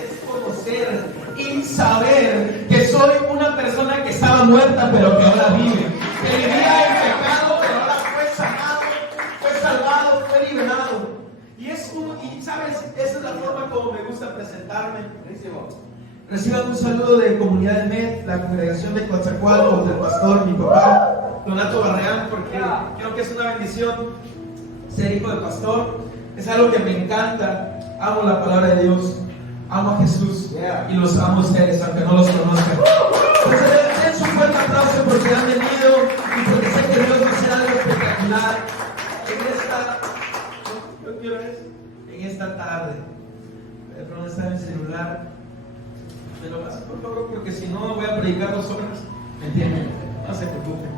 Es conocer y saber que soy una persona que estaba muerta pero que ahora vive, que vivía en pecado pero ahora fue sanado, fue salvado, fue liberado. Y sabes, esa es la forma como me gusta presentarme. Reciban un saludo de Comunidad de Med, la congregación de Coatzacoalcos, del pastor, mi papá, Donato Barreán, porque creo que es una bendición ser hijo del pastor. Es algo que me encanta. Amo la palabra de Dios, amo a Jesús y los amo a ustedes, aunque no los conozcan. Entonces, den un fuerte aplauso porque han venido y porque sé que Dios va a hacer algo espectacular en esta tarde. Perdón, está en el celular. Me lo paso por favor, porque si no voy a predicar 2 horas. ¿Me entienden? No se preocupen.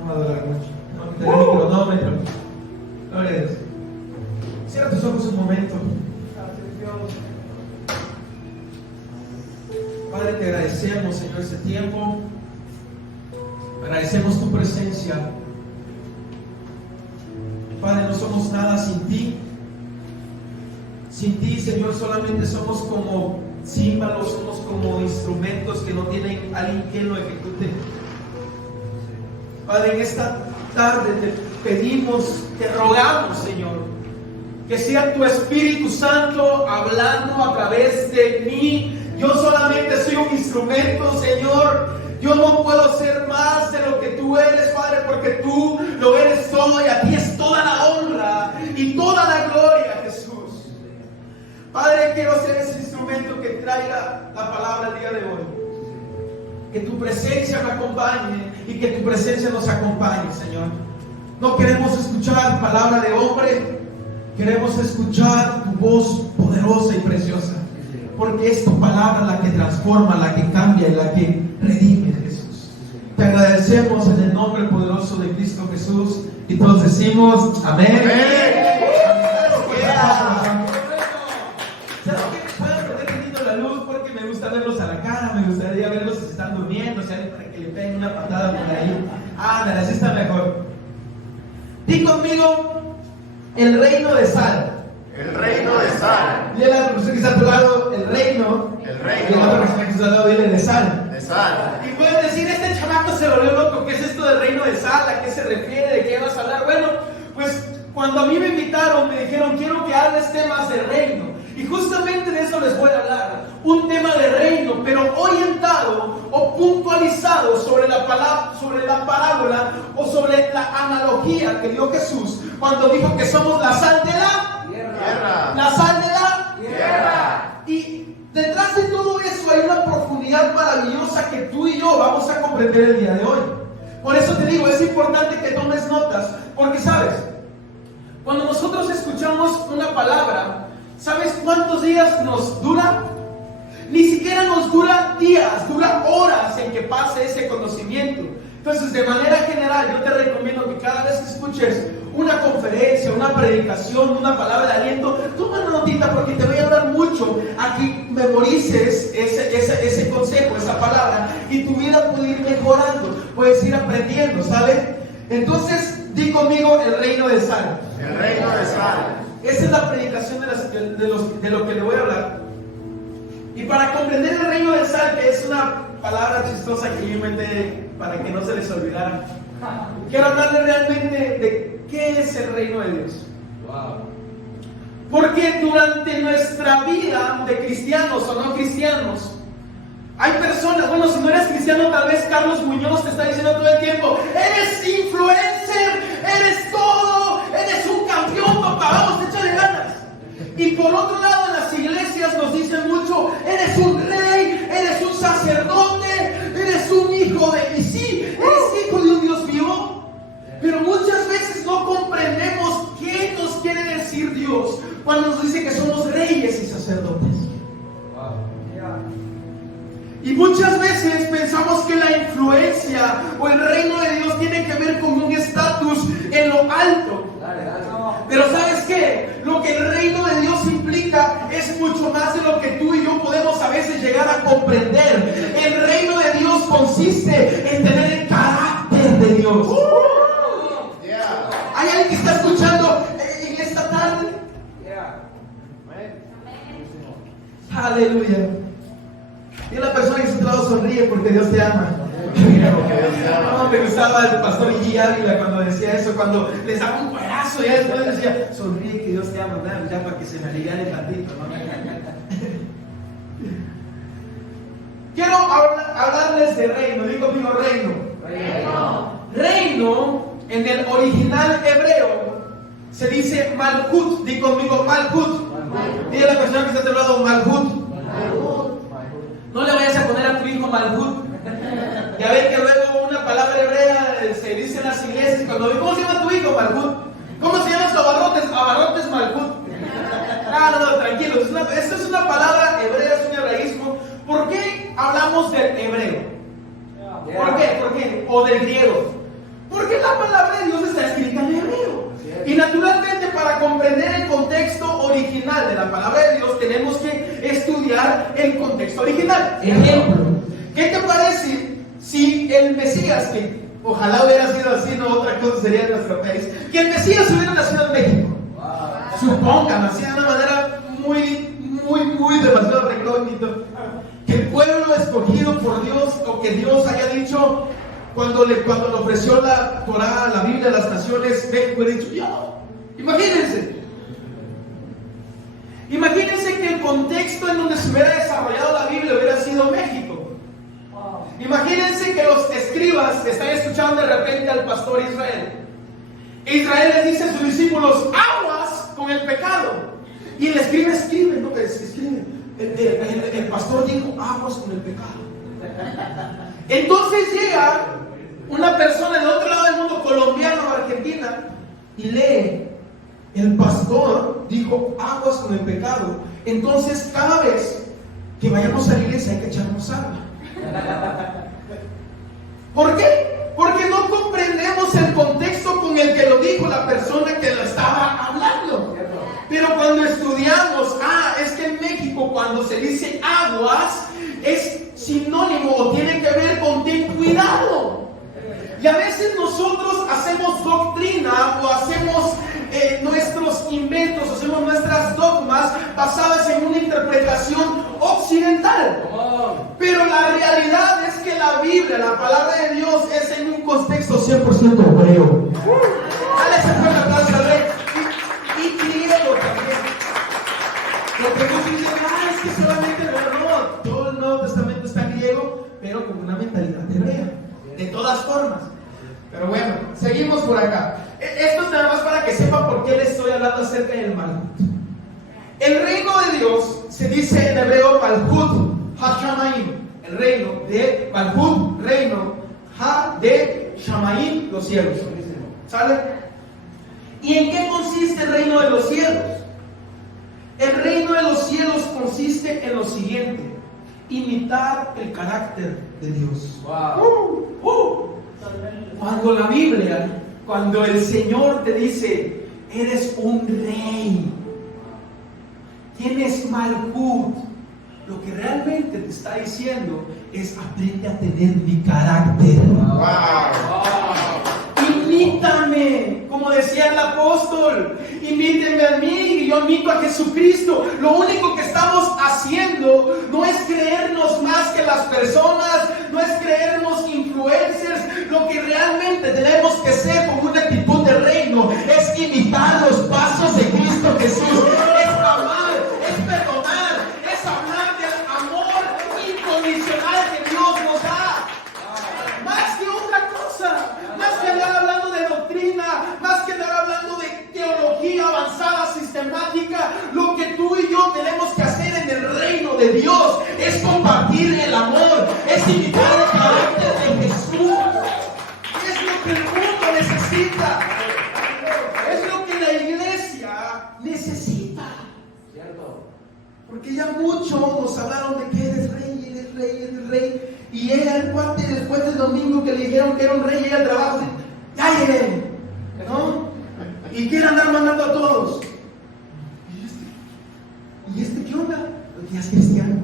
No va a durar mucho. No quitaré mi cronómetro. Gloria a Dios. Cierra tus ojos un momento. Padre, te agradecemos, Señor, este tiempo. Agradecemos tu presencia. Padre, no somos nada sin ti. Sin ti, Señor, solamente somos como címbalos, somos como instrumentos que no tienen alguien quien lo ejecute. Padre, en esta tarde te pedimos, te rogamos, Señor, que sea tu Espíritu Santo hablando a través de mí. Yo solamente soy un instrumento, Señor. Yo no puedo ser más de lo que tú eres, Padre, porque tú lo eres todo y a ti es toda la honra y toda la gloria, Jesús. Padre, quiero ser ese instrumento que traiga la palabra el día de hoy. Que tu presencia me acompañe y que tu presencia nos acompañe, Señor. No queremos escuchar palabra de hombre, queremos escuchar tu voz poderosa y preciosa. Porque es tu palabra la que transforma, la que cambia y la que redime, Jesús. Te agradecemos en el nombre poderoso de Cristo Jesús y todos decimos amén. Amén. Me gusta verlos a la cara, me gustaría verlos si están durmiendo, para que le peguen una patada por ahí. Ándale, así está mejor. Di conmigo, el reino de sal. El reino de sal. Dile a la persona que está a tu lado, el reino. El reino. Y a la otra persona que está a tu lado, dile de sal. De sal. Y pueden decir, este chamaco se volvió loco, ¿qué es esto del reino de sal? ¿A qué se refiere? ¿De qué vas a hablar? Bueno, pues cuando a mí me invitaron, me dijeron, quiero que hables temas de reino. Y justamente de eso les voy a hablar, un tema de reino, pero orientado o puntualizado sobre la palabra, sobre la parábola o sobre la analogía que dio Jesús cuando dijo que somos la sal de la tierra. La sal de la tierra. Y detrás de todo eso hay una profundidad maravillosa que tú y yo vamos a comprender el día de hoy. Por eso te digo, es importante que tomes notas, porque sabes, cuando nosotros escuchamos una palabra, ¿sabes cuántos días nos dura? Ni siquiera nos dura días, dura horas en que pase ese conocimiento. Entonces, de manera general, yo te recomiendo que cada vez que escuches una conferencia, una predicación, una palabra de aliento, toma una notita porque te voy a hablar mucho a que memorices ese consejo, esa palabra, y tu vida puede ir mejorando, puedes ir aprendiendo, ¿sabes? Entonces, di conmigo el reino de sal. El reino de sal. Esa es la predicación de lo que le voy a hablar. Y para comprender el reino de sal, que es una palabra chistosa que yo inventé para que no se les olvidara, quiero hablarle realmente de qué es el reino de Dios. Porque durante nuestra vida de cristianos o no cristianos, hay personas, bueno, si no eres cristiano, tal vez Carlos Muñoz te está diciendo todo el tiempo, eres influencer, eres todo, eres un campeón, papá, vamos, échale ganas. Y por otro lado, en las iglesias nos dicen mucho, eres un rey, eres un sacerdote, eres un hijo de... Y sí, eres hijo de un Dios vivo. Pero muchas veces no comprendemos qué nos quiere decir Dios cuando nos dice que somos reyes y sacerdotes. Y muchas veces pensamos que la influencia o el reino de Dios tiene que ver con un estatus en lo alto. Pero ¿sabes qué? Lo que el reino de Dios implica es mucho más de lo que tú y yo podemos a veces llegar a comprender. El reino de Dios consiste en tener el carácter de Dios. Hay alguien que está escuchando, Aleluya. Y la persona que se lado sonríe porque Dios te ama. No, me gustaba el pastor Iggy Ávila cuando decía eso, cuando les daba un cuerazo y después decía, sonríe que Dios te ama, ¿verdad? Ya para que se me aliviane tantito, ¿no? Quiero hablarles de reino, digo conmigo reino. Reino, en el original hebreo, se dice Malhut, digo conmigo Malhut. Dile a la persona que está a tu lado, Malhut. No le vayas a poner a tu hijo Malhut. Ya ven que luego una palabra hebrea se dice en las iglesias cuando ¿cómo se llama tu hijo? Malhut. ¿Cómo se llama su abarrotes? Abarrotes Malhut. No, tranquilos. Esta es una palabra hebrea, es un hebraísmo. ¿Por qué hablamos del hebreo? ¿Por qué? O del griego. Porque la palabra de Dios está escrita en hebreo. Y naturalmente para comprender el contexto original de la palabra de Dios tenemos que estudiar el contexto original. Ejemplo, ¿qué te parece si el Mesías, que ojalá hubiera sido así, no otra cosa sería en nuestro país, que el Mesías hubiera nacido en México? Supongan, así de una manera muy demasiado recógnito, que el pueblo escogido por Dios, o que Dios haya dicho cuando le ofreció la Torá, la Biblia a las naciones, México hubiera dicho, yo. Imagínense que el contexto en donde se hubiera desarrollado la Biblia hubiera sido México. Imagínense que los escribas están escuchando de repente al pastor Israel. Israel les dice a sus discípulos, aguas con el pecado. Y el escriba escribe. El pastor dijo, aguas con el pecado. Entonces llega una persona del otro lado del mundo, colombiano o argentina, y lee, el pastor dijo, aguas con el pecado. Entonces cada vez que vayamos a la iglesia hay que echarnos agua. ¿Por qué? Porque no comprendemos el contexto con el que lo dijo la persona que lo estaba hablando. Pero cuando estudiamos, es que en México cuando se dice aguas es sinónimo o tiene que ver con ten cuidado. Y a veces nosotros hacemos doctrina o hacemos nuestros inventos, hacemos nuestras dogmas basadas en una interpretación occidental. Pero la realidad es que la Biblia, la palabra de Dios, es en un contexto 100% hebreo. Dale ese fuerte aplauso al Rey. Y griego también. Porque muchos dicen, es que solamente el hebreo. Todo el Nuevo Testamento está en griego, pero con una mentalidad hebrea. De todas formas. Pero bueno, seguimos por acá. Esto es nada más para que sepan por qué les estoy hablando acerca del Malhut. El reino de Dios se dice en hebreo Malhut HaShamayim. El reino de Malhut, reino Ha de Shamayim, los cielos. ¿Sale? ¿Y en qué consiste el reino de los cielos? El reino de los cielos consiste en lo siguiente: imitar el carácter de Dios. Cuando la Biblia, cuando el Señor te dice, eres un rey, tienes Malhut, lo que realmente te está diciendo es aprende a tener mi carácter. Imítame, como decía el apóstol, imíteme a mí y yo imito a Jesucristo. Lo único que estamos haciendo no es creernos más que las personas, no es creernos influencers. Lo que realmente tenemos que ser con una actitud de reino es imitar los pasos de Cristo Jesús. Es amar, es perdonar, es hablar del amor incondicional que Dios nos da. Más que otra cosa, más que andar hablando de doctrina, más que andar hablando de teología avanzada, sistemática, lo que tú y yo tenemos que hacer en el reino de Dios es compartir el amor, es imitar el carácter de Jesús. Es lo que el mundo necesita, es lo que la iglesia necesita. Porque ya muchos nos hablaron de que eres rey. Y ella, el cuate, después del domingo que le dijeron que era un rey, ella al trabajo, ya llegué, ¿no? Y quiere andar mandando a todos. ¿Y este qué onda? Porque ya es cristiano.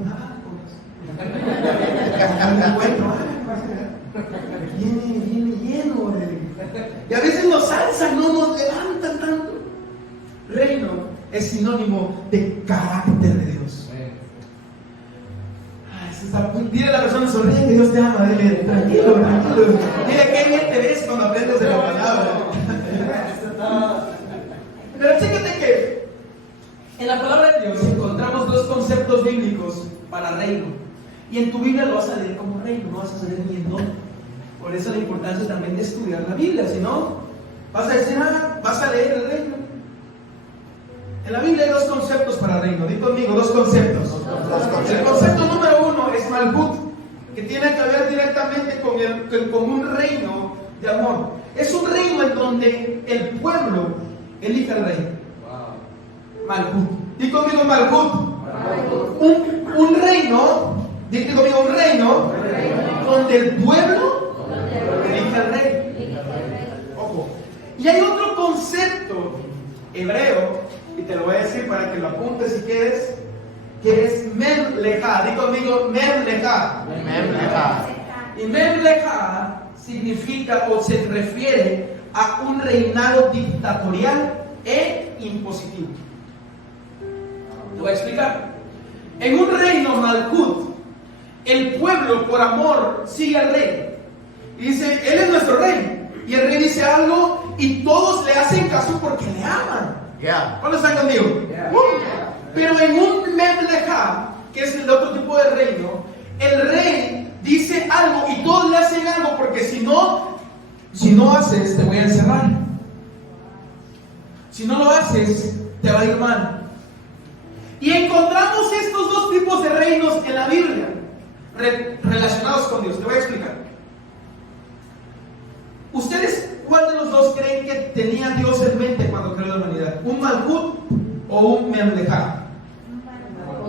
Viene lleno. Y a veces nos alzan, no nos levantan tanto. Reino es sinónimo de carácter de Dios. te ama, dile, tranquilo, tranquilo. Dile qué bien te ves cuando aprendes de la palabra. Pero fíjate que en la palabra de Dios encontramos dos conceptos bíblicos para reino. Y en tu Biblia lo vas a leer como reino, no vas a saber ni en dónde. Por eso la importancia también de estudiar la Biblia, si no, vas a decir, vas a leer el reino. En la Biblia hay dos conceptos para reino. Di conmigo, dos conceptos. El concepto número uno es Malhut, que tiene que ver directamente con un reino de amor. Es un reino en donde el pueblo elige al rey. Malhut. Di conmigo, Malhut. Un reino, di conmigo, un reino donde el pueblo elige al rey. Ojo. Y hay otro concepto hebreo, y te lo voy a decir para que lo apuntes si quieres, que es Memleja. Di conmigo, Memleja. Y Memleja significa o se refiere a un reinado dictatorial e impositivo. Te voy a explicar. En un reino Malhut, el pueblo por amor sigue al rey. Y dice, él es nuestro rey. Y el rey dice algo y todos le hacen caso porque le aman. ¿Cuándo están conmigo? Pero en un Memleja, que es el otro tipo de reino, el rey dice algo y todos le hacen algo porque si no haces, te voy a encerrar. Si no lo haces, te va a ir mal. Y encontramos estos dos tipos de reinos en la Biblia relacionados con Dios. Te voy a explicar. ¿Ustedes cuál de los dos creen que tenía Dios en mente cuando creó la humanidad? ¿Un Malhut o un Memleja?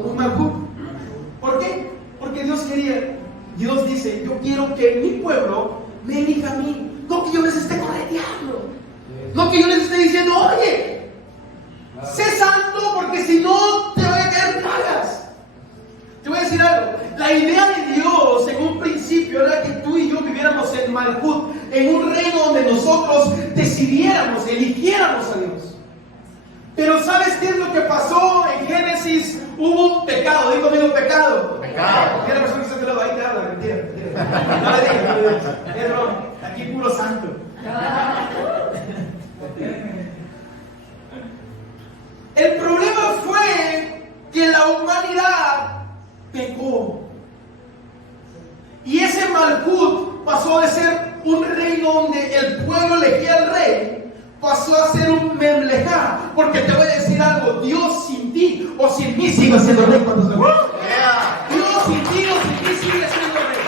Un Malhut. ¿Por qué? Porque Dios dice, yo quiero que mi pueblo me elija a mí. No que yo les esté correteando. No que yo les esté diciendo, oye, sé santo porque si no te voy a caer plagas. Te voy a decir algo. La idea de Dios en un principio era que tú y yo viviéramos en Malhut, en un reino donde nosotros decidiéramos, eligiéramos a Dios. Pero ¿sabes qué es lo que pasó en Génesis? Hubo un pecado. Digo conmigo, pecado. Mira la persona que está a tu lado, ahí te habla, mentira. No le digas, es broma. Aquí puro santo. El problema fue que la humanidad pecó. Y ese Malhut pasó de ser un reino donde el pueblo elegía al rey, pasó a ser un Memleja. Porque te voy a decir algo, Dios sin ti o sin mí sigue siendo rey cuando se muere. Dios sin ti o sin mí sigue siendo rey.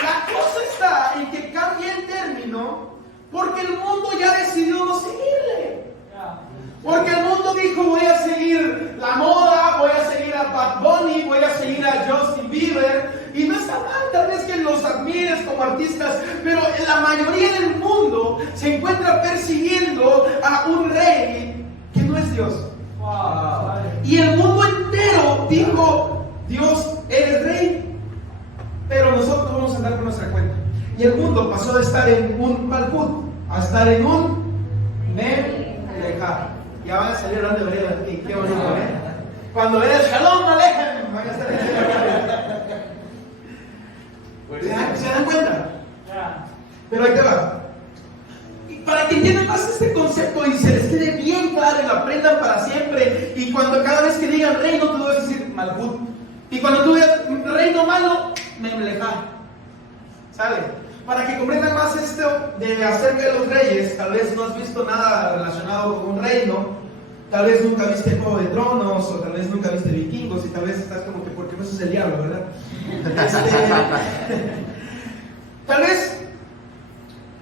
La cosa está en que cambia el término porque el mundo ya decidió no seguirle. Porque el mundo dijo, voy a seguir la moda, voy a seguir a Bad Bunny, voy a seguir a Justin Bieber. Y no está mal, tal vez que los admires como artistas, pero la mayoría del mundo se encuentra persiguiendo a un rey que no es Dios. Y el mundo entero dijo, Dios, eres rey, pero nosotros vamos a andar por nuestra cuenta. Y el mundo pasó de estar en un Malhut a estar en un Memleja. Ya van a salir hablando de hebreo aquí, qué bonito, ¿eh? Cuando veas Shalom Alejem, van a estar en ¿Se dan cuenta? Pero ahí te va. Y para que entiendan más este concepto y se les quede bien claro y lo aprendan para siempre. Y cuando cada vez que digan reino, tú debes decir Malhut. Y cuando tú digas reino malo, Memleja. ¿Sale? Para que comprendan más esto de acerca de los reyes, tal vez no has visto nada relacionado con un reino, tal vez nunca viste Juego de Tronos, o tal vez nunca viste Vikingos, y tal vez estás como que, porque no es el diablo, ¿verdad? Tal vez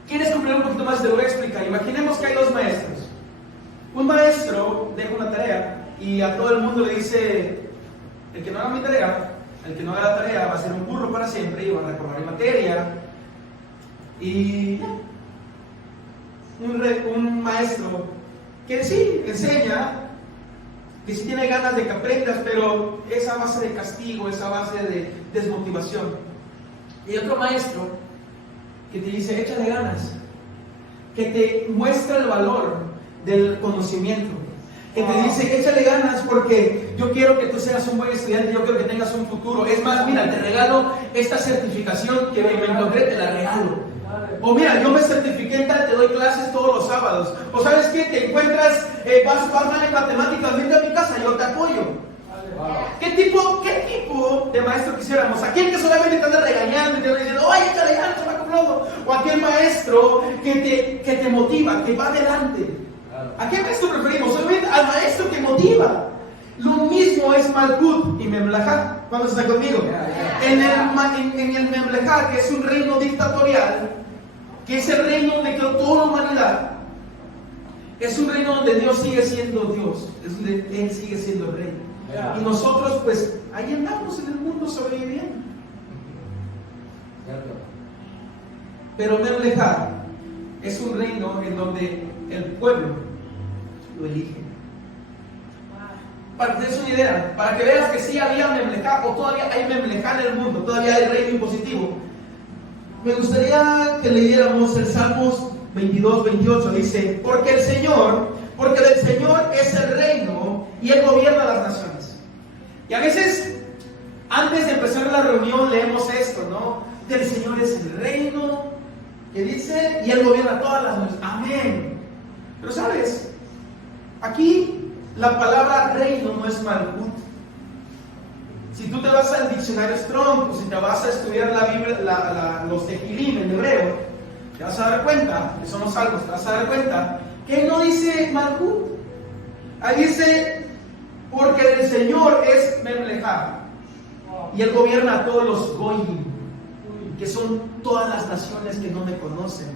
quieres comprender un poquito más, te lo voy a explicar. Imaginemos que hay dos maestros. Un maestro deja una tarea y a todo el mundo le dice, el que no haga mi tarea, el que no haga la tarea va a ser un burro para siempre y va a reprobar mi materia. Y un maestro que sí enseña, que sí tiene ganas de que aprendas, pero es a base de castigo, es a base de desmotivación. Y otro maestro que te dice, échale ganas, que te muestra el valor del conocimiento, que te dice, échale ganas porque yo quiero que tú seas un buen estudiante, yo quiero que tengas un futuro. Es más, mira, te regalo esta certificación que me encontré, te la regalo. O mira, yo me certifiqué en tal, te doy clases todos los sábados. O sabes qué, te encuentras, vas mal en matemáticas, vente a mi casa, yo te apoyo. ¿Qué tipo de maestro quisiéramos? Aquel que solamente te anda regañando y te anda diciendo, oye, échale ganas, chamaco flojo. O aquel maestro que te motiva, que va adelante. ¿A qué maestro preferimos? Obviamente al maestro que motiva. Lo mismo es Malkut y Memlejá. ¿Cuándo está conmigo? En el Memlejá, que es un reino dictatorial, que es el reino donde quedó toda la humanidad, es un reino donde Dios sigue siendo Dios, es donde Él sigue siendo el rey. Y nosotros, pues, ahí andamos en el mundo sobreviviendo. Pero Memlejá es un reino en donde el pueblo lo elige. Para que te des una idea, para que veas que sí había Memlejá, o todavía hay Memlejá en el mundo, todavía hay reino impositivo. Me gustaría que leyéramos el Salmos 22, 28. Dice, porque del Señor es el reino y Él gobierna las naciones. Y a veces, antes de empezar la reunión, leemos esto, ¿no? Del Señor es el reino, que dice, y Él gobierna todas las naciones. Amén. Pero ¿sabes? Aquí la palabra reino no es Malkut. Si tú te vas al diccionario Strong, o si te vas a estudiar la Biblia, los Tehilim en hebreo, te vas a dar cuenta, que son los salmos, te vas a dar cuenta que no dice Malkut. Ahí dice, porque el Señor es Memlejá, y Él gobierna a todos los Goyim, que son todas las naciones que no me conocen.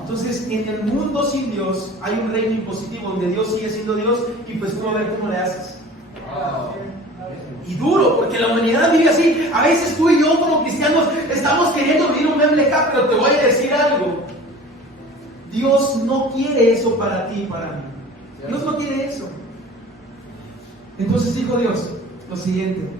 Entonces, en el mundo sin Dios hay un reino impositivo donde Dios sigue siendo Dios, y pues tú a ver cómo le haces. Y duro, porque la humanidad vive así. A veces tú y yo como cristianos estamos queriendo vivir un Memlejá, pero te voy a decir algo. Dios no quiere eso para ti y para mí. Dios no quiere eso. Entonces dijo Dios lo siguiente: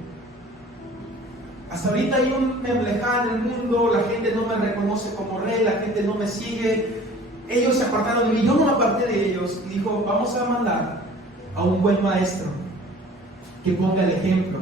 hasta ahorita hay un Memlejá en el mundo, la gente no me reconoce como rey, la gente no me sigue, ellos se apartaron de mí, yo no me aparté de ellos. Y dijo, vamos a mandar a un buen maestro que ponga el ejemplo.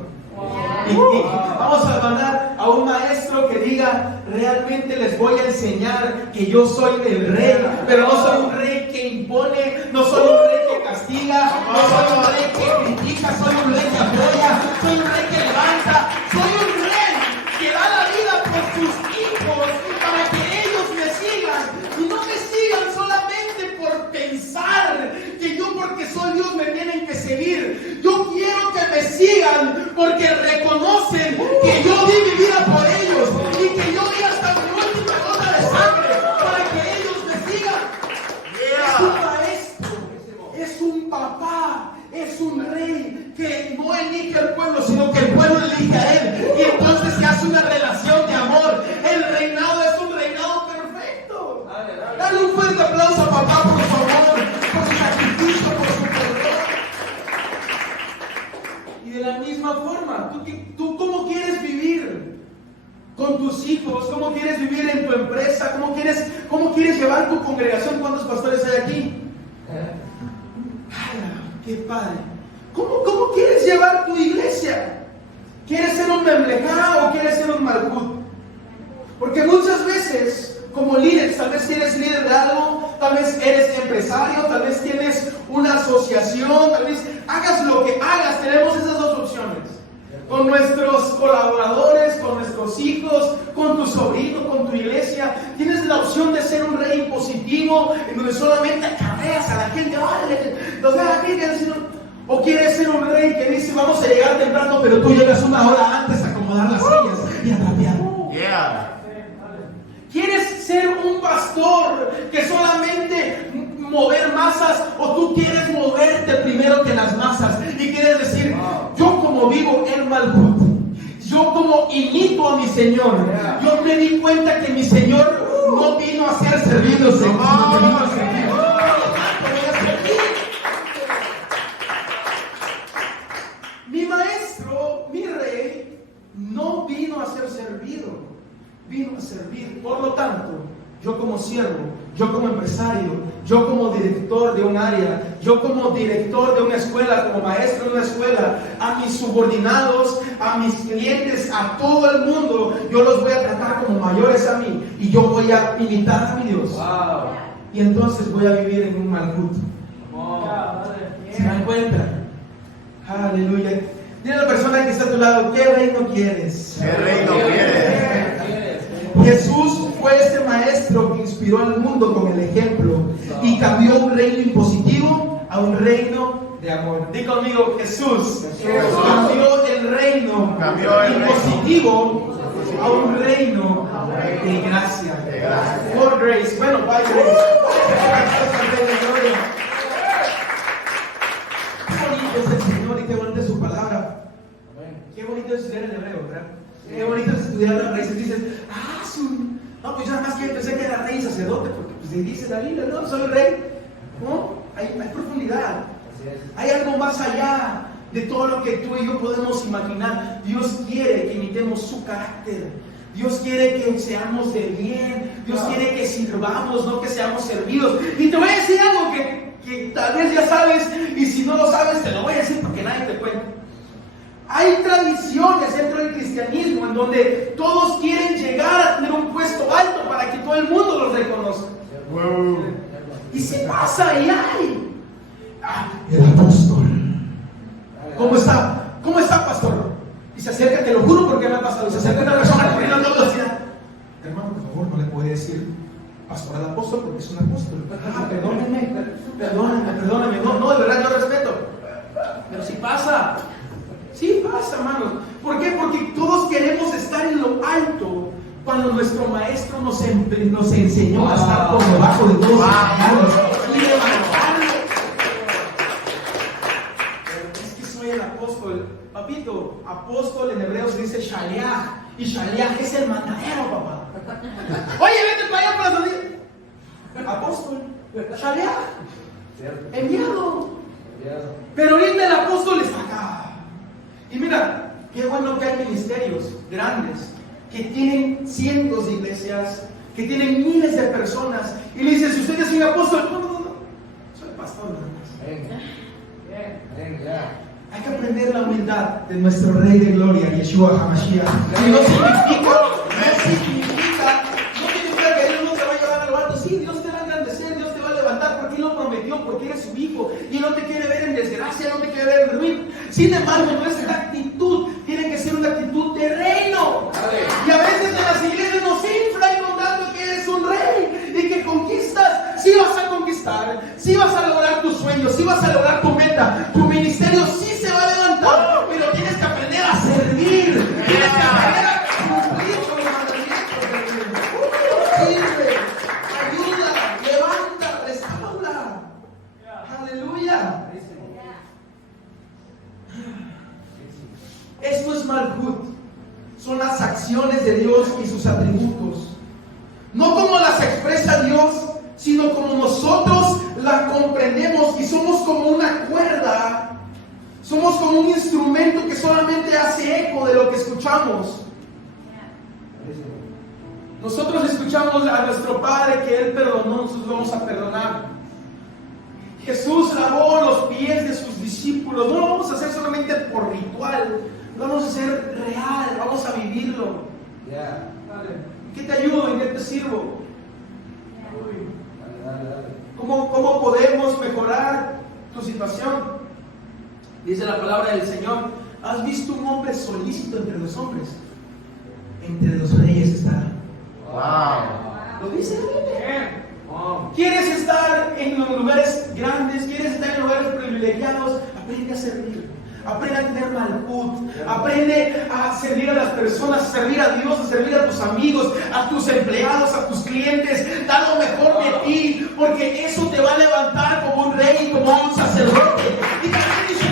Y vamos a mandar a un maestro que diga, realmente les voy a enseñar que yo soy el rey, pero no soy un rey que impone, no soy un rey que castiga, no soy un rey que critica, soy un rey que apoya, soy un rey que levanta, soy un rey que da la vida por sus hijos para que ellos me sigan, y no me sigan solamente por pensar que yo, porque soy Dios, me tienen que seguir. Yo quiero que me sigan porque reconocen que yo di mi vida por ellos y que yo di hasta mi última gota de sangre para que ellos me sigan. Es un maestro, es un papá, es un rey que no elige al pueblo, sino que el pueblo elige a él, y entonces se hace una relación de amor. El reinado es un reinado perfecto. Dale un fuerte aplauso a papá, por favor, por su sacrificio, por su perdón. Y de la misma forma, ¿tú cómo quieres vivir con tus hijos? ¿Cómo quieres vivir en tu empresa? ¿Cómo quieres llevar tu congregación? ¿Cuántos pastores hay aquí? ¡Ay, qué padre! ¿Cómo quieres llevar tu iglesia? ¿Quieres ser un Memlejá o quieres ser un Malkut? Porque muchas veces, como líderes, tal vez eres líder de algo, tal vez eres empresario, tal vez tienes una asociación, tal vez hagas lo que hagas, tenemos esas dos opciones. Con nuestros colaboradores, con nuestros hijos, con tu sobrino, con tu iglesia, tienes la opción de ser un rey impositivo, en donde solamente acarreas a la gente, los ve a la gente, o quieres ser un rey que dice, vamos a llegar temprano, pero tú llegas una hora antes a acomodar las sillas y a trapear. ¿Quieres ser un pastor que solamente mover masas, o tú quieres moverte primero que las masas y quieres decir, yo como vivo en Malkut, yo como imito a mi Señor, yo me di cuenta que mi Señor no vino a ser servido, sino que vino a servir. Mi maestro, mi rey, no vino a ser servido, vino a servir. Por lo tanto, yo como siervo, yo como empresario, yo como director de un área, yo como director de una escuela, como maestro de una escuela, a mis subordinados, a mis clientes, a todo el mundo, yo los voy a tratar como mayores a mí y yo voy a imitar a mi Dios. Wow. Y entonces voy a vivir en un malhut. ¿Se dan cuenta? Aleluya. Dile a la persona que está a tu lado, ¿qué reino quieres? ¿Qué reino quieres? Jesús fue ese maestro que inspiró al mundo con el ejemplo y cambió un reino impositivo a un reino de amor. Di conmigo, Jesús cambió el reino impositivo a un reino de gracia. For grace. Bueno, by grace. Qué bonito es el Señor y qué bonita es su palabra. Qué bonito es estudiar el hebreo, ¿verdad? Qué bonito es estudiar las raíces. Dices, no, pues yo nada más que pensé que era rey y sacerdote, porque pues dice la Biblia, no, soy rey. No, hay profundidad. Hay algo más allá de todo lo que tú y yo podemos imaginar. Dios quiere que imitemos su carácter. Dios quiere que seamos de bien. Dios quiere que sirvamos, no que seamos servidos. Y te voy a decir algo que tal vez ya sabes, y si no lo sabes, te lo voy a decir porque nadie te cuenta. Hay tradiciones dentro del cristianismo en donde todos quieren llegar a tener un puesto alto para que todo el mundo los reconozca. Y se pasa y hay. El apóstol. ¿Cómo está? ¿Cómo está, pastor? Y se acerca, te lo juro porque me ha pasado. Y se acerca una persona corriendo a toda velocidad. Hermano, por favor, no le puede decir pastor al apóstol porque es un apóstol. Perdóname. No, de verdad yo respeto. Pero si pasa. Sí pasa, hermanos. ¿Por qué? Porque todos queremos estar en lo alto cuando nuestro maestro nos enseñó a estar por debajo de todos y levantarlo. Es que soy el apóstol. Papito, apóstol en hebreo se dice shaliach. Y shaliach es el mandadero, papá. Oye, vete para allá para salir. Apóstol, shaliach, enviado. Pero ahorita el apóstol está acá. Y mira, qué bueno que hay ministerios grandes que tienen cientos de iglesias, que tienen miles de personas. Y le dicen, si usted es un apóstol, no, soy pastor nada más. Hay que aprender la humildad de nuestro Rey de Gloria, Yeshua HaMashiach. Y no significa que Dios no te va a llevar a lo alto. Sí, Dios te va a engrandecer, Dios te va a levantar porque Él lo prometió, porque eres su hijo. Y no te quiere ver en desgracia, no te quiere ver en ruina. Sin embargo, nuestra actitud tiene que ser una actitud de reino. Y a veces en las iglesias nos inflan contando que eres un rey y que conquistas. Sí vas a conquistar, sí vas a lograr tus sueños, sí vas a lograr tu meta. Tu ministerio sí se va a levantar, pero tienes que aprender a servir. Tienes que aprender a cumplir con los mandamientos de Dios. Sirve, ayuda, levanta, restaura. Aleluya. Esto es malhut. Son las acciones de Dios y sus atributos. No como las expresa Dios, sino como nosotros la comprendemos y somos como una cuerda. Somos como un instrumento que solamente hace eco de lo que escuchamos. Nosotros escuchamos a nuestro Padre que Él perdonó, nosotros vamos a perdonar. Jesús lavó los pies de sus discípulos. No lo vamos a hacer solamente por ritual, lo vamos a hacer real, vamos a vivirlo. ¿Qué te ayudo? ¿En qué te sirvo? ¿Cómo podemos mejorar tu situación? Dice la palabra del Señor: ¿has visto un hombre solícito entre los hombres? Entre los reyes estará. Lo dice la Biblia. ¿Quieres estar en los lugares grandes? ¿Quieres estar en lugares privilegiados? Aprende a servir. Aprende a tener malhut. Aprende a servir a las personas, a servir a Dios, a servir a tus amigos, a tus empleados, a tus clientes. Da lo mejor de ti, porque eso te va a levantar como un rey, como un sacerdote. Y también dice: y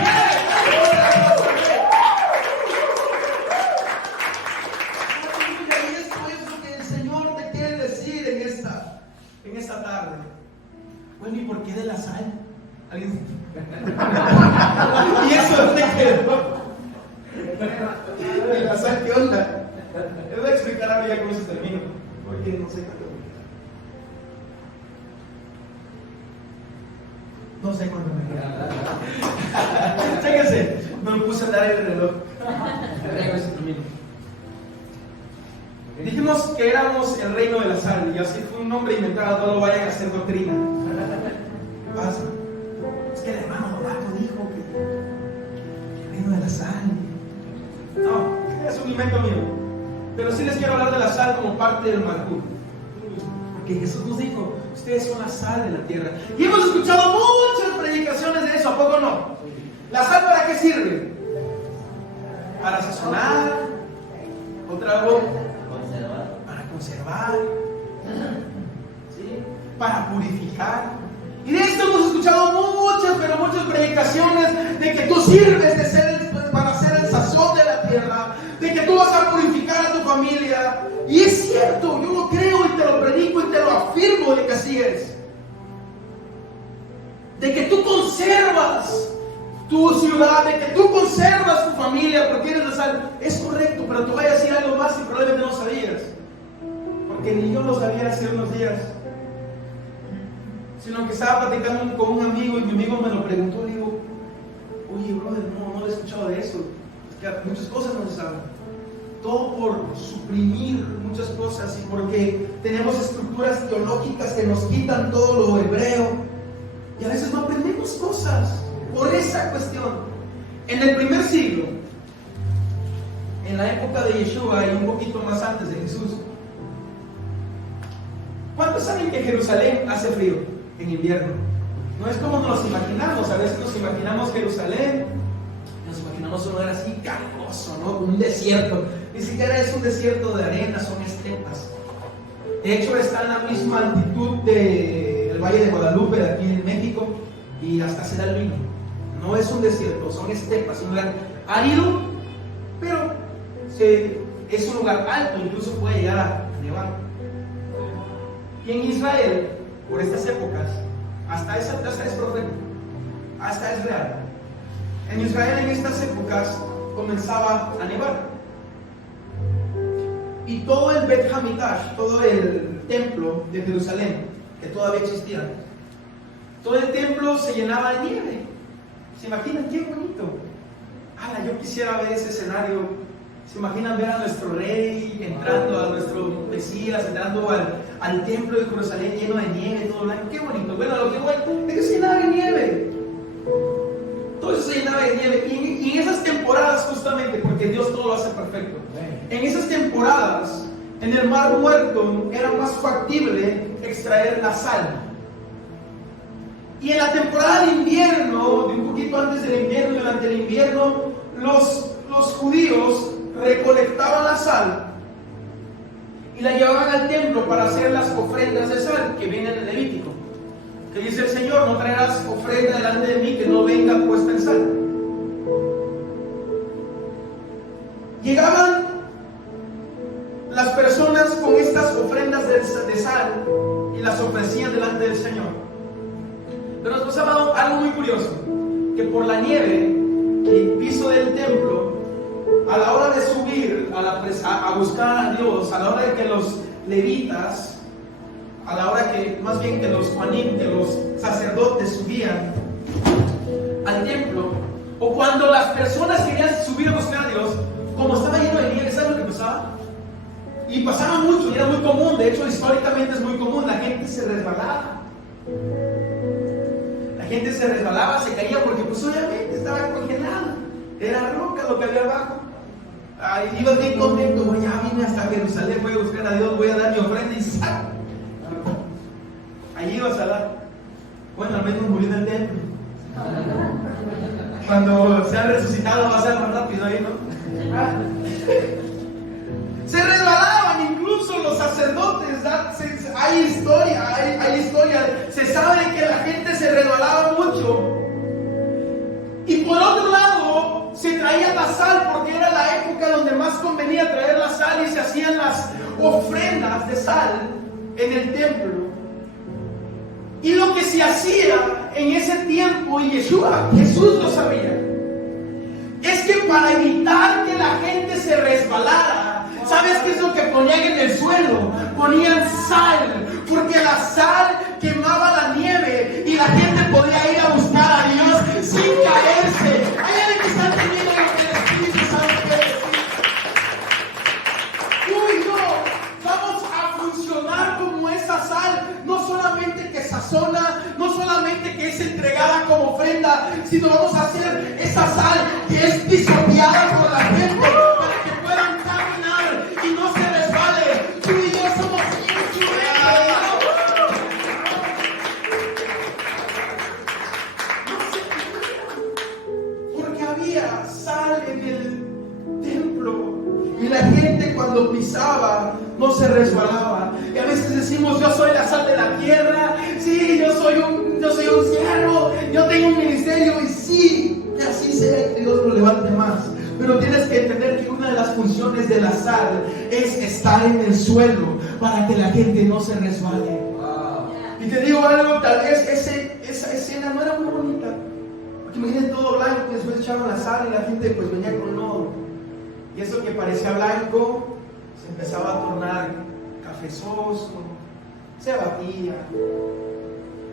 esto es lo que el Señor te quiere decir en esta tarde. Bueno, ¿y por qué de la sal? ¿Alguien? ¿Y eso dónde quedó? ¿Y la sal qué onda? Les voy a explicar ahora ya cómo se termina, porque no sé No sé cuándo me queda. Chéquense, me lo puse a dar el reloj. Dijimos que éramos el reino de la sal, y así fue un nombre inventado, no lo vayan a hacer doctrina. ¿Qué pasa? Es que el hermano Donato dijo que el reino de la sal. No, es un invento mío. Pero sí les quiero hablar de la sal como parte del Malhut. Porque Jesús nos dijo, ustedes son la sal de la tierra. Y hemos escuchado muchas predicaciones de eso, ¿a poco no? ¿La sal para qué sirve? Para sazonar, otra voz, para conservar, ¿sí? Para purificar. Y de esto hemos escuchado muchas, pero muchas predicaciones de que tú sirves para ser el sazón de la tierra, de que tú vas a purificar a tu familia. Y es cierto, yo lo creo y te lo predico y te lo afirmo de que así es. De que tú conservas tu ciudad, de que tú conservas tu familia porque eres la sal. Es correcto, pero te voy a decir algo más y probablemente no sabías. Porque ni yo lo sabía hace unos días. Sino que estaba platicando con un amigo y mi amigo me lo preguntó. Le digo, oye, brother, no he escuchado de eso. Es que muchas cosas no se saben. Todo por suprimir muchas cosas y porque tenemos estructuras teológicas que nos quitan todo lo hebreo. Y a veces no aprendemos cosas por esa cuestión. En el primer siglo, en la época de Yeshua y un poquito más antes de Jesús, ¿cuántos saben que Jerusalén hace frío en invierno? No es como nos imaginamos. A veces nos imaginamos Jerusalén, nos imaginamos un lugar así caluroso, ¿no? Un desierto. Ni siquiera es un desierto de arena, son estepas. De hecho, está en la misma altitud del Valle de Guadalupe, de aquí en México, y hasta se da el vino. No es un desierto, son estepas, un lugar árido, pero es un lugar alto, incluso puede llegar a nevar. Y en Israel, por estas épocas, hasta es profético, hasta es real. En Israel en estas épocas comenzaba a nevar. Y todo el Bet Hamikdash, todo el templo de Jerusalén, que todavía existía, todo el templo se llenaba de nieve. ¿Se imaginan qué bonito? ¡Hala! Yo quisiera ver ese escenario. ¿Se imaginan ver a nuestro rey entrando, a nuestro Mesías entrando al templo de Jerusalén lleno de nieve, todo blanco? ¡Qué bonito! Bueno, lo que voy es que se llenaba de nieve. Todo eso se llenaba de nieve. Y en esas temporadas, justamente, porque Dios todo lo hace perfecto, en esas temporadas, en el Mar Muerto era más factible extraer la sal. Y en la temporada de invierno, de un poquito antes del invierno y durante el invierno, los judíos recolectaban la sal y la llevaban al templo para hacer las ofrendas de sal que vienen en el Levítico, que dice el Señor: no traerás ofrenda delante de mí que no venga puesta en sal. Llegaban las personas con estas ofrendas de sal y las ofrecían delante del Señor. Pero nos pasaba algo muy curioso, que por la nieve y el piso del templo, a la hora de subir a buscar a Dios, a la hora de que los levitas, a la hora que más bien que los Juanim, que los sacerdotes subían al templo, o cuando las personas querían subir a buscar a Dios, como estaba lleno de nieve, ¿sabes lo que pasaba? Y pasaba mucho, y era muy común. De hecho, históricamente es muy común. La gente se resbalaba. La gente se resbalaba, se caía porque pues obviamente estaba congelado. Era roca lo que había abajo. Ibas bien contento, bueno, ya vine hasta Jerusalén, voy a buscar a Dios, voy a dar mi ofrenda y ¡sac! Allí ibas a dar. Bueno, al menos murió en el templo. Cuando se han resucitado va a ser más rápido ahí, ¿no? Se resbalaban incluso los sacerdotes. Hay historia. Se sabe que la gente se resbalaba mucho. Y por otro lado, se traía la sal porque era la época donde más convenía traer la sal y se hacían las ofrendas de sal en el templo. Y lo que se hacía en ese tiempo, y Jesús lo sabía, es que para evitar que la gente se resbalara, ¿sabes qué es lo que ponían en el suelo? Ponían sal, porque la sal quemaba la nieve y la gente podía ir a sazona, no solamente que es entregada como ofrenda, sino vamos a hacer esa sal que es pisoteada por la gente para que puedan caminar y no se resbale. Tú y yo somos instrumentos. Porque había sal en el templo y la gente cuando pisaba no se resbalaba. Y a veces decimos, yo soy la sal de la tierra, sí, yo soy un siervo, yo tengo un ministerio, y sí, que así sea, que Dios lo levante más. Pero tienes que entender que una de las funciones de la sal es estar en el suelo para que la gente no se resbale. Y te digo algo, tal vez esa escena no era muy bonita, porque imagínate todo blanco y después echaron la sal y la gente pues venía con lodo. Y eso que parecía blanco se empezaba a tornar cafezoso, se abatía.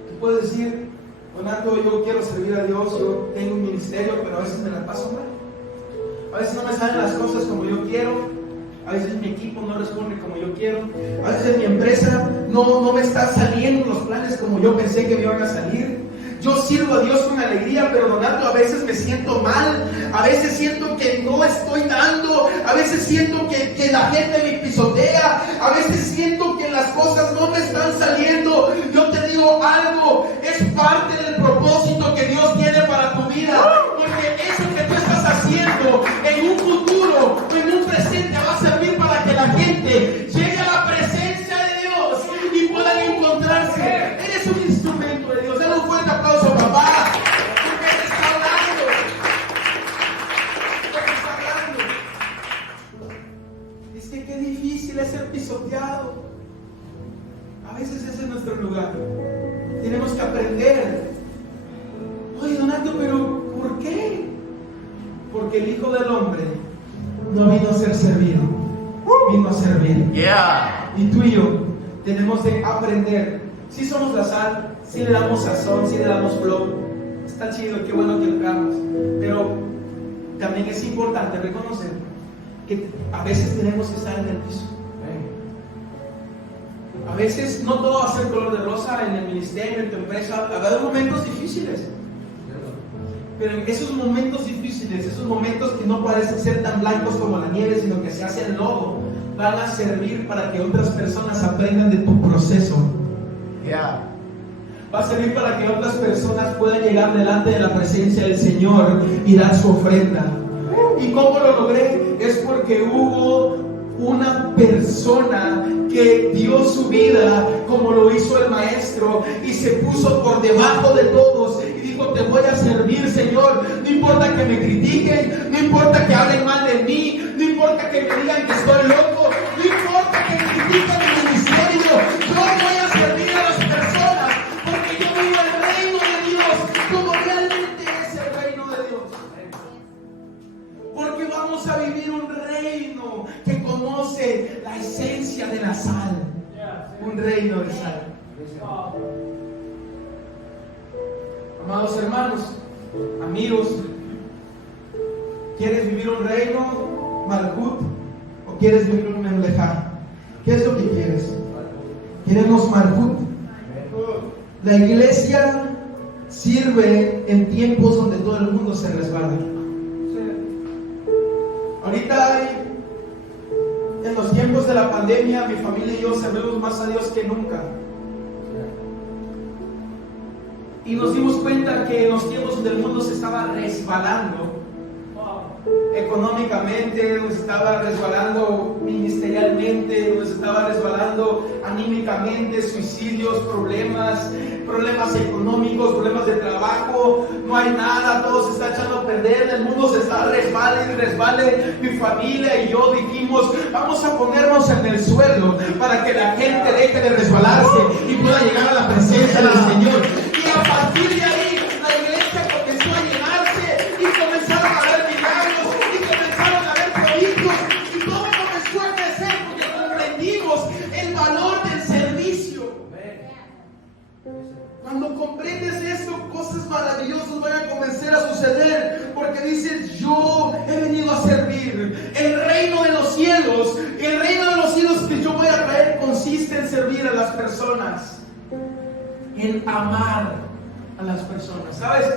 Tú puedes decir, Donato, yo quiero servir a Dios, yo tengo un ministerio, pero a veces me la paso mal. A veces no me salen las cosas como yo quiero, a veces mi equipo no responde como yo quiero, a veces mi empresa no me está saliendo los planes como yo pensé que me iban a salir. Yo sirvo a Dios con alegría, pero Donato, a veces me siento mal, a veces siento que no estoy dando, a veces siento que la gente me pisotea, a veces siento que las cosas no me están saliendo. Yo te digo algo, es parte del propósito que Dios tiene para tu vida, porque eso que tú estás haciendo en un futuro o en un presente va a servir para que la gente llegue a la presencia de Dios y puedan encontrarse. Eres un instrumento de Dios. Dale un fuerte aplauso, papá, porque Él está hablando. Él está hablando. Es que qué difícil es ser pisoteado. A veces ese es nuestro lugar. Tenemos que aprender. Oye, Donato, pero ¿por qué? Porque el Hijo del Hombre no vino a ser servido, vino a servir. Y tú y yo tenemos que aprender. Si somos la sal, si le damos sazón, si le damos flow, está chido, qué bueno que lo hagamos. Pero también es importante reconocer que a veces tenemos que estar en el piso. A veces no todo va a ser color de rosa en el ministerio, en tu empresa. Habrá momentos difíciles. Pero en esos momentos difíciles, esos momentos que no parecen ser tan blancos como la nieve, sino que se hacen lodo, van a servir para que otras personas aprendan de tu proceso. Va a servir para que otras personas puedan llegar delante de la presencia del Señor y dar su ofrenda. ¿Y cómo lo logré? Es porque hubo una persona que dio su vida como lo hizo el maestro y se puso por debajo de todos y dijo, te voy a servir, Señor, no importa que me critiquen, no importa que hablen mal de mí, no importa que me digan que estoy loco, no importa que critiquen mi ministerio, yo voy a servir a las personas porque yo vivo el reino de Dios como realmente es el reino de Dios. Porque vamos a vivir un reino que conoce la esencia de la sal. Un reino de sal. Amados hermanos, amigos, ¿quieres vivir un reino Malhut o quieres vivir un Memlejá? ¿Qué es lo que quieres? Queremos Malhut. La iglesia sirve en tiempos donde todo el mundo se resbala. Ahorita en los tiempos de la pandemia, mi familia y yo servimos más a Dios que nunca. Y nos dimos cuenta que en los tiempos donde el mundo se estaba resbalando, económicamente, nos estaba resbalando ministerialmente, nos estaba resbalando anímicamente, suicidios, problemas económicos, problemas de trabajo, no hay nada, todo se está echando a perder, el mundo se está resbale. Mi familia y yo dijimos, vamos a ponernos en el suelo para que la gente deje de resbalarse y pueda llegar a la presencia del Señor. Y a partir de ahí, la iglesia comenzó a llenarse y comenzaron a ver milagros y comenzaron a ver prodigios y todo comenzó a crecer porque comprendimos el valor del servicio. Cuando comprendes eso, cosas maravillosas van a comenzar a suceder, porque dices, yo he venido a servir. El reino de los cielos que yo voy a traer consiste en servir a las personas. en amar a las personas. ¿Sabes?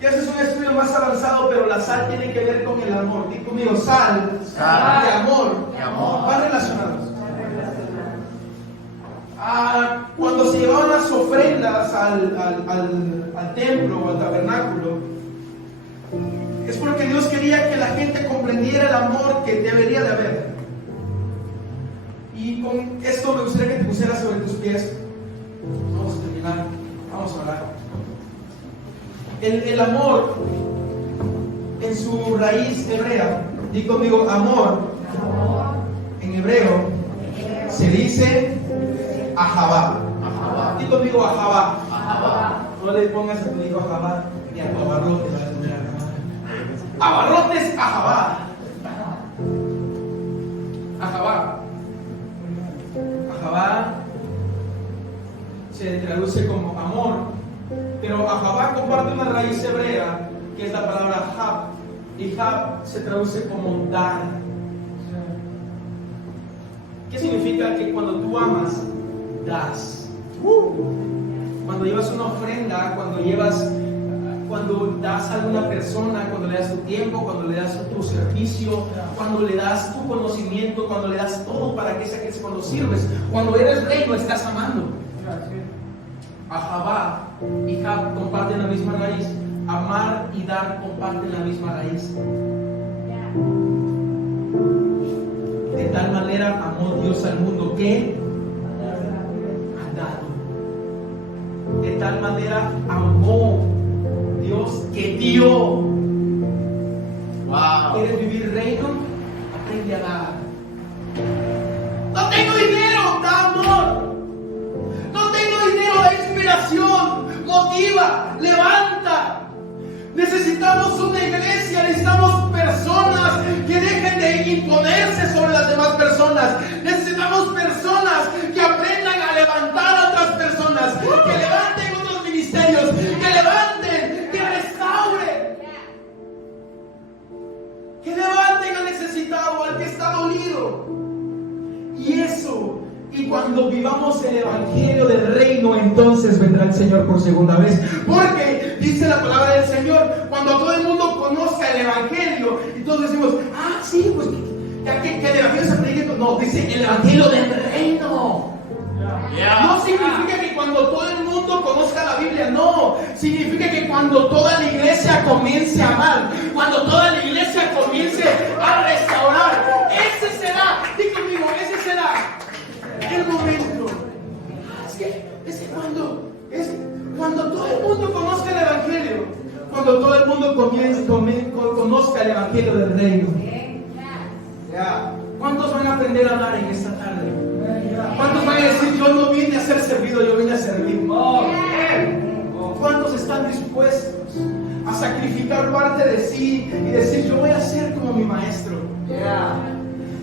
Que ese es un estudio más avanzado, pero la sal tiene que ver con el amor. Dí conmigo, sal y amor. Van relacionados. Cuando se llevaban las ofrendas al templo o al tabernáculo, es porque Dios quería que la gente comprendiera el amor que debería de haber. Y con esto me gustaría que te pusieras sobre tus pies. Vamos a terminar, vamos a hablar. El amor, en su raíz hebrea, di conmigo, amor, en hebreo, se dice ahabá. Di conmigo ahabá. No le pongas a tu hijo ahabá, ni a tu abarrote. Abarrotes, ahabá. Ahabá se traduce como amor, pero ahabá comparte una raíz hebrea que es la palabra hab, y hab se traduce como dar. ¿Qué significa? Que cuando tú amas, das. Cuando llevas una ofrenda, cuando das a alguna persona, cuando le das tu tiempo, cuando le das tu servicio, cuando le das tu conocimiento, cuando le das todo para que saques, cuando sirves, cuando eres rey, lo estás amando. Ahabá y hab comparten la misma raíz. Amar y dar comparten la misma raíz. De tal manera amó Dios al mundo que ha dado. De tal manera amó Dios que dio. ¿Quieres vivir reino? Aprende a dar. No tengo dinero, da amor. No tengo dinero, da inspiración, motiva, levanta. Necesitamos una iglesia, necesitamos personas que dejen de imponerse sobre las demás personas. Necesitamos personas que aprendan a levantar a otras personas, que levanten otros ministerios, que levanten, que restauren, que levanten al necesitado, al que está dolido. Y eso, y cuando vivamos el evangelio del reino, entonces vendrá el Señor por segunda vez. Porque dice la palabra del Señor, cuando todo el mundo conozca el evangelio, entonces decimos, sí, pues que el evangelio se predique. No, dice el evangelio del reino. No significa que cuando todo el mundo conozca la Biblia, no. Significa que cuando toda la iglesia comience a amar, cuando toda la iglesia comience a restaurar, ese será, di conmigo, ese será el momento. Es que cuando todo el mundo conozca el evangelio, cuando todo el mundo conozca el evangelio del reino. ¿Cuántos van a aprender a hablar en esta tarde? ¿Cuántos van a decir, yo no vine a ser servido, yo vine a servir? ¿Cuántos están dispuestos a sacrificar parte de sí y decir, yo voy a ser como mi maestro?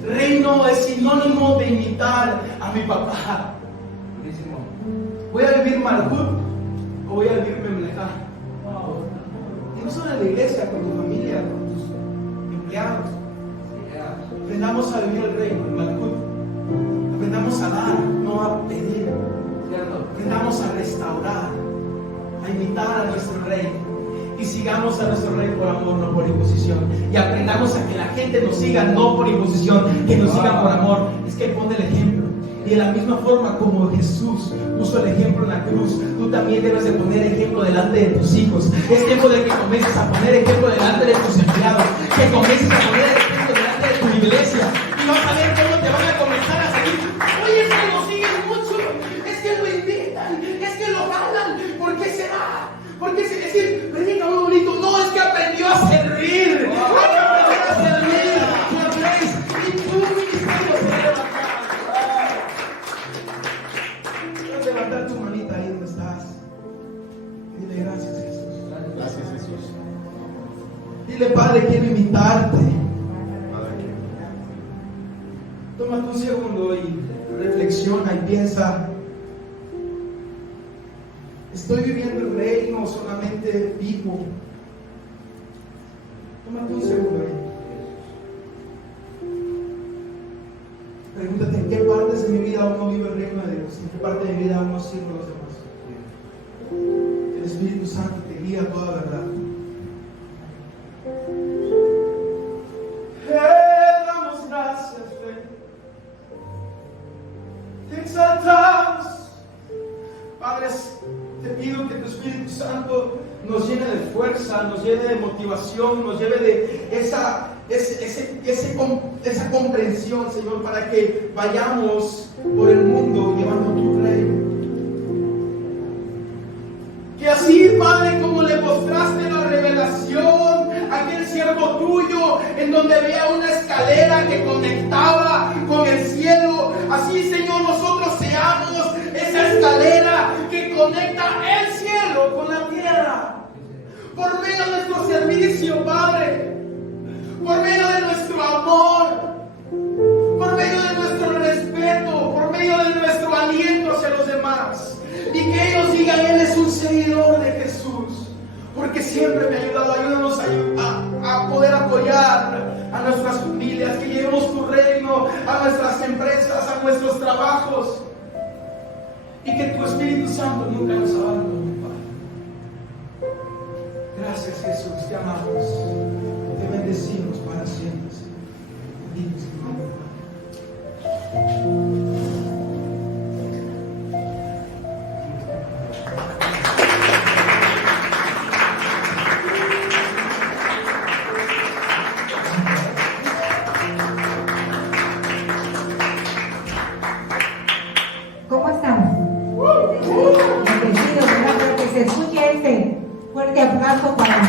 Reino es sinónimo de imitar a mi papá. ¿Voy a vivir Malhut o voy a vivir Memlejá? Y no solo en la iglesia, con tu familia, con tus empleados. Aprendamos a vivir el reino, el Malhut. Aprendamos a dar, no a pedir. Aprendamos a restaurar, a imitar a nuestro rey. Y sigamos a nuestro rey por amor, no por imposición. Y aprendamos a que la gente nos siga no por imposición, que nos siga por amor. Es que pone el ejemplo. Y de la misma forma como Jesús puso el ejemplo en la cruz, tú también debes de poner ejemplo delante de tus hijos. Es tiempo de que comiences a poner ejemplo delante de tus empleados, que comiences a poner ejemplo delante de tu iglesia. Y vas a ver cómo te van a comenzar a seguir. Oye, es que lo siguen mucho, es que lo invitan, es que lo jalan. ¿Por qué será? Porque es decir, predica muy bonito. No, es que aprendió a servir. Hay que aprender a servir. Y tu ministerio se levanta. Puedes levantar tu manita ahí donde estás. Dile gracias, Jesús. Gracias, Jesús. Dile, Padre, quiero imitarte. Tómate un segundo y reflexiona y piensa. ¿Estoy viviendo el reino o solamente vivo? Tómate un segundo ahí. Pregúntate en qué partes de mi vida aún no vivo el reino de Dios, en qué parte de mi vida aún no sirvo a los demás. el Espíritu Santo te guía a toda verdad. Damos gracias, Rey. Te exaltamos. Padre, te pido que tu Espíritu Santo nos llene de fuerza, nos llene de motivación, nos lleve de esa comprensión, Señor, para que vayamos por el mundo llevando tu reino. Que así, Padre, como le mostraste la revelación a aquel siervo tuyo, en donde había una escalera que conectaba con el cielo, así, Señor, nosotros seamos esa escalera que conecta el cielo con la tierra. Por medio de nuestro servicio, Padre, por medio de nuestro amor, por medio de nuestro respeto, por medio de nuestro aliento hacia los demás. Y que ellos digan: Él es un seguidor de Jesús, porque siempre me ha ayudado. Ayúdanos a poder apoyar a nuestras familias, que llevemos tu reino a nuestras empresas, a nuestros trabajos, y que tu Espíritu Santo nunca nos abandone, Padre. Gracias, Jesús, te amamos, te bendecimos para siempre, Señor. Bendito es tu nombre, Padre. ¿Cómo estamos? Bendecidos, ¿verdad? Para que se escuche este fuerte aplauso para la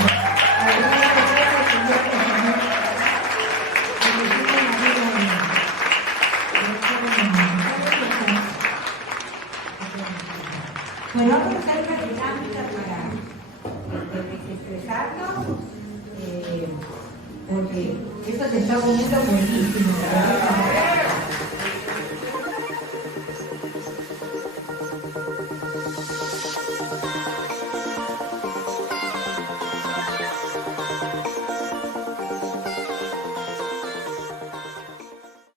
Bueno, vamos a hacer una dinámica para desestresarnos, porque esto se está poniendo buenísimo.